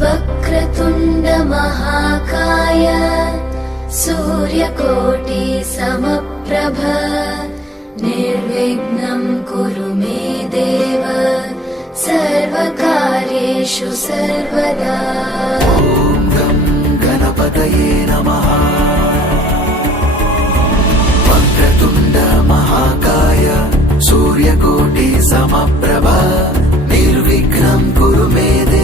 वक्रतुण्ड महाकाय सूर्यकोटि समप्रभ निर्विघ्नं कुरु मे देव सर्वकार्येषु सर्वदा। ॐ गं गणपतये नमः। वक्रतुण्ड महाकाय सूर्यकोटि समप्रभ निर्विघ्नं कुरु मे देव